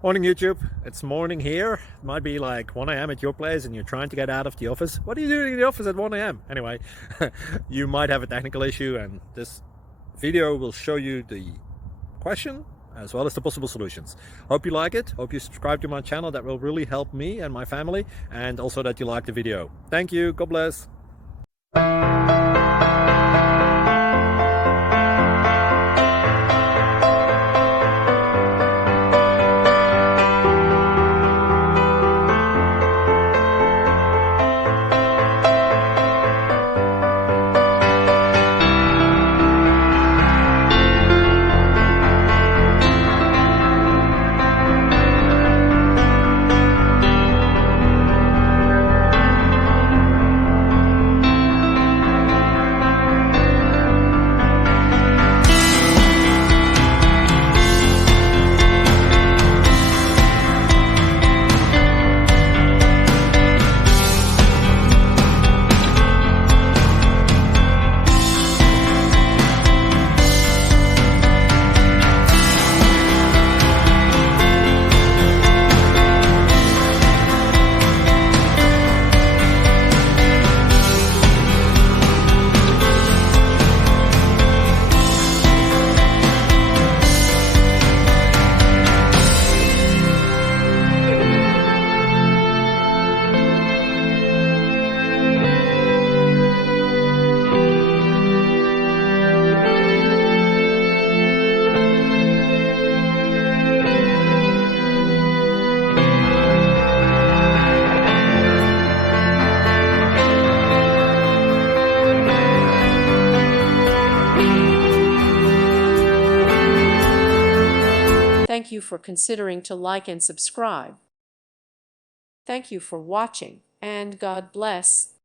Morning YouTube, it's morning here. It might be like 1 a.m. at your place and you're trying to get out of the office. What are you doing in the office at 1 a.m.? Anyway, you might have a technical issue and this video will show you the question as well as the possible solutions. Hope you like it, hope you subscribe to my channel. That will really help me and my family, and also that you like the video. Thank you, God bless. Thank you for considering to like and subscribe. Thank you for watching, and God bless.